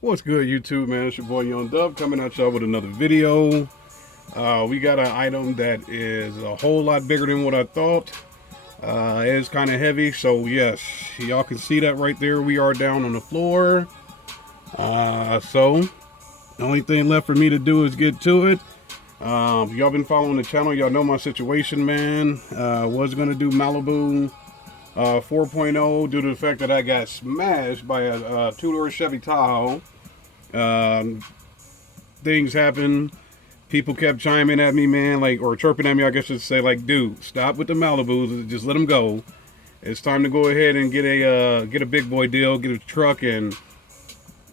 What's good, YouTube, man? It's your boy Young Dub coming at y'all with another video. We got an item that is a whole lot bigger than what I thought. It's kind of heavy, so yes, y'all can see that right there. We are down on the floor. So the only thing left for me to do is get to it. Y'all been following the channel, y'all know my situation, man. Was gonna do Malibu 4.0 due to the fact that I got smashed by a two-door Chevy Tahoe. Things happen. People kept chiming at me, man, or chirping at me, I guess I should say, dude, stop with the Malibus, just let them go. It's time to go ahead and get a big boy deal, get a truck, and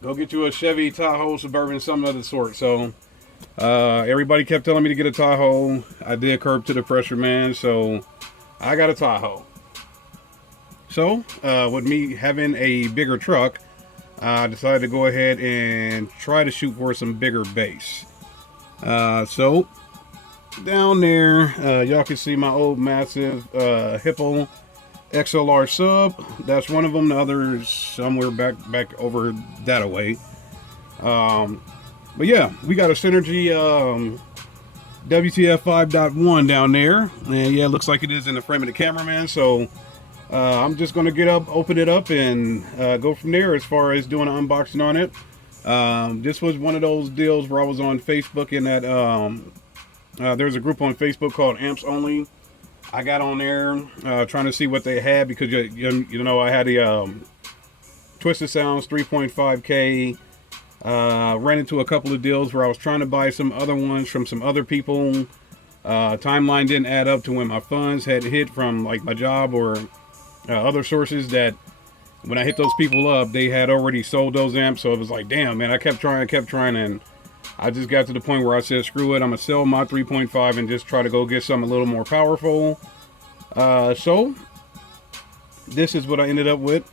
go get you a Chevy Tahoe Suburban, some other sort. So everybody kept telling me to get a Tahoe. I did curb to the pressure, man, so I got a Tahoe. So, with me having a bigger truck, I decided to go ahead and try to shoot for some bigger bass. So, down there, y'all can see my old massive Hippo XLR sub. That's one of them. The other's somewhere back over that away. But yeah, we got a Synergy WTF 5.1 down there. And yeah, it looks like it is in the frame of the camera, man. So, I'm just going to get up, open it up, and go from there as far as doing an unboxing on it. This was one of those deals where I was on Facebook, and that there's a group on Facebook called Amps Only. I got on there trying to see what they had, because you know, I had the Twisted Sounds 3.5K. Ran into a couple of deals where I was trying to buy some other ones from some other people. Timeline didn't add up to when my funds had hit from my job or other sources, that when I hit those people up, they had already sold those amps. So it was like, damn, man, I kept trying, and I just got to the point where I said, screw it, I'm gonna sell my 3.5 and just try to go get something a little more powerful. So this is what I ended up with.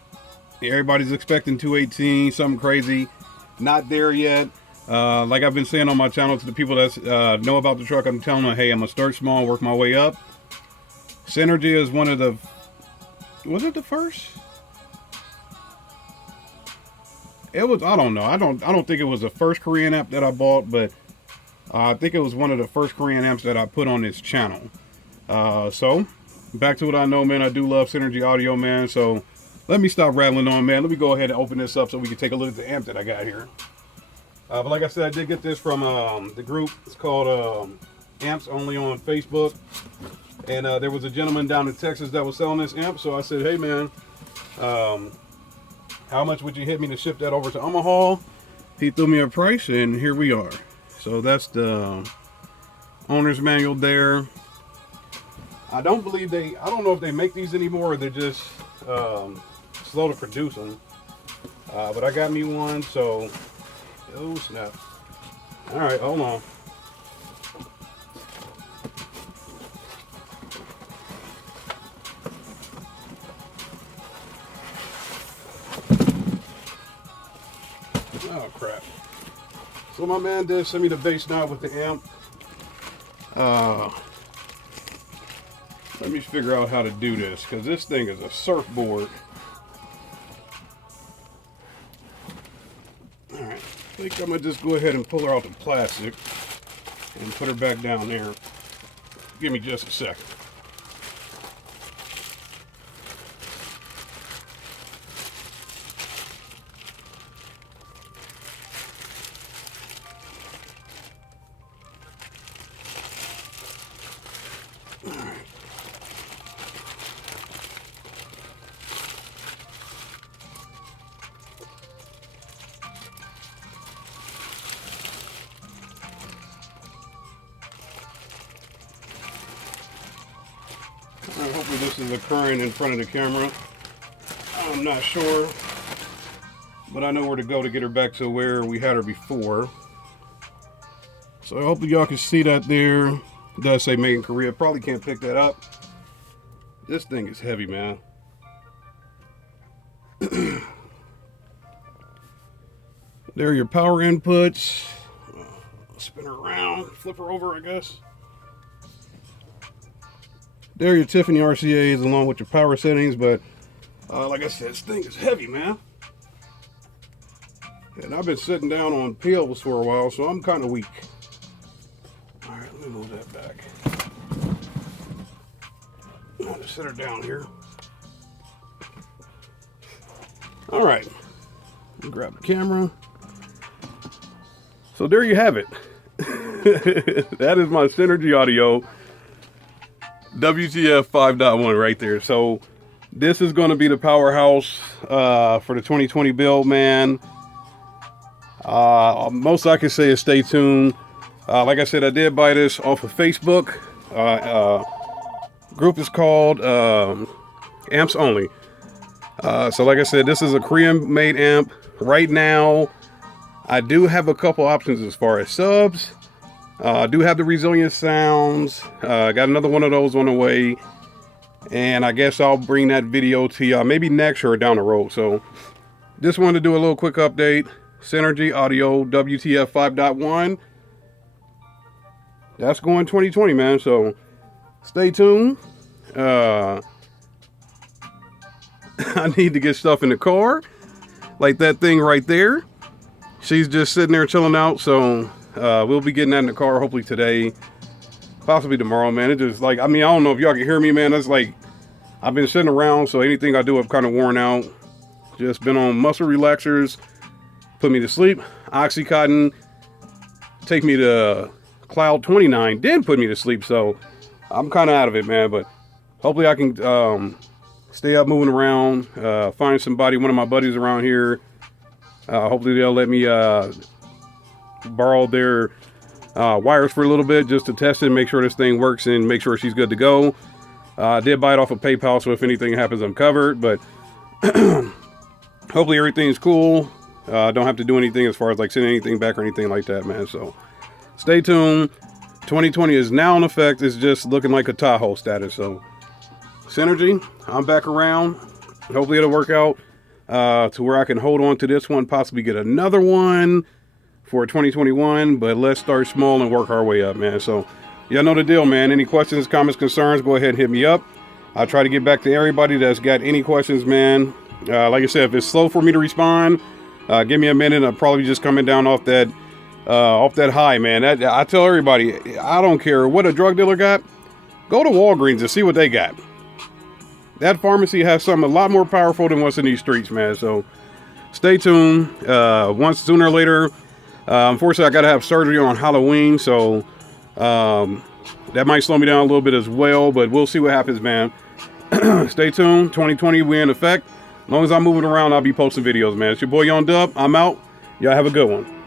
Everybody's expecting 218, something crazy. Not there yet. Like I've been saying on my channel to the people that know about the truck, I'm telling them, hey, I'm gonna start small and work my way up. Synergy is one of the, was it the first? It was, I don't know. I don't think it was the first Korean amp that I bought, but I think it was one of the first Korean amps that I put on this channel. So back to what I know, man. I do love Synergy audio, man. So let me stop rattling on, man. Let me go ahead and open this up so we can take a look at the amp that I got here. But like I said, I did get this from the group. It's called Amps Only on Facebook. And there was a gentleman down in Texas that was selling this amp. So I said, hey, man, how much would you hit me to ship that over to Omaha? He threw me a price, and here we are. So that's the owner's manual there. I don't know if they make these anymore, or they're just slow to produce them. But I got me one, so, oh snap. All right, hold on. Oh crap. So my man did send me the bass knob with the amp. Let me figure out how to do this, because this thing is a surfboard. Alright, I think I'm going to just go ahead and pull her out the plastic and put her back down there. Give me just a second. Hopefully this is occurring in front of the camera. I'm not sure, but I know where to go to get her back to where we had her before. So hopefully y'all can see that there. It does say made in Korea. Probably can't pick that up. This thing is heavy, man. There are your power inputs. Spin her around, flip her over, I guess. There are your Tiffany RCAs along with your power settings, but like I said, this thing is heavy, man. And I've been sitting down on pills for a while, so I'm kind of weak. All right, let me move that back. I'm gonna sit her down here. All right, grab the camera. So there you have it. That is my Synergy Audio WTF 5.1 right there. So this is going to be the powerhouse for the 2020 build, man. Most I can say is stay tuned. Like I said, I did buy this off of Facebook. Group is called Amps Only. So like I said, this is a Korean made amp. Right now, I do have a couple options as far as subs. I do have the resilient sounds. Got another one of those on the way. And I guess I'll bring that video to y'all maybe next or down the road. So just wanted to do a little quick update. Synergy Audio WTF 5.1. That's going 2020, man. So stay tuned. I need to get stuff in the car. Like that thing right there. She's just sitting there chilling out. So we'll be getting that in the car hopefully today. Possibly tomorrow, man. It just like, I mean, I don't know if y'all can hear me, man. That's like, I've been sitting around, so anything I do, I've kind of worn out. Just been on muscle relaxers, put me to sleep. Oxycontin, take me to Cloud 29, then put me to sleep. So I'm kind of out of it, man. But hopefully I can stay up moving around, find somebody, one of my buddies around here. Hopefully they'll let me borrow their wires for a little bit just to test it and make sure this thing works and make sure she's good to go. I did buy it off of PayPal, so if anything happens, I'm covered. But hopefully everything's cool. Don't have to do anything as far as like sending anything back or anything like that, man. So stay tuned. 2020 is now in effect. It's just looking like a Tahoe status. So Synergy, I'm back around. Hopefully it'll work out to where I can hold on to this one, possibly get another one for 2021. But let's start small and work our way up, man. So y'all know the deal, man. Any questions, comments, concerns, go ahead and hit me up. I'll try to get back to everybody that's got any questions, man. Like I said, if it's slow for me to respond, give me a minute. I'm probably just coming down off that high, man. I tell everybody, I don't care what a drug dealer got. Go to Walgreens and see what they got. That pharmacy has something a lot more powerful than what's in these streets, man. So stay tuned. Once sooner or later, unfortunately, I got to have surgery on Halloween, so that might slow me down a little bit as well, but we'll see what happens, man. Stay tuned. 2020, we're in effect. As long as I'm moving around, I'll be posting videos, man. It's your boy Young Dub. I'm out. Y'all have a good one.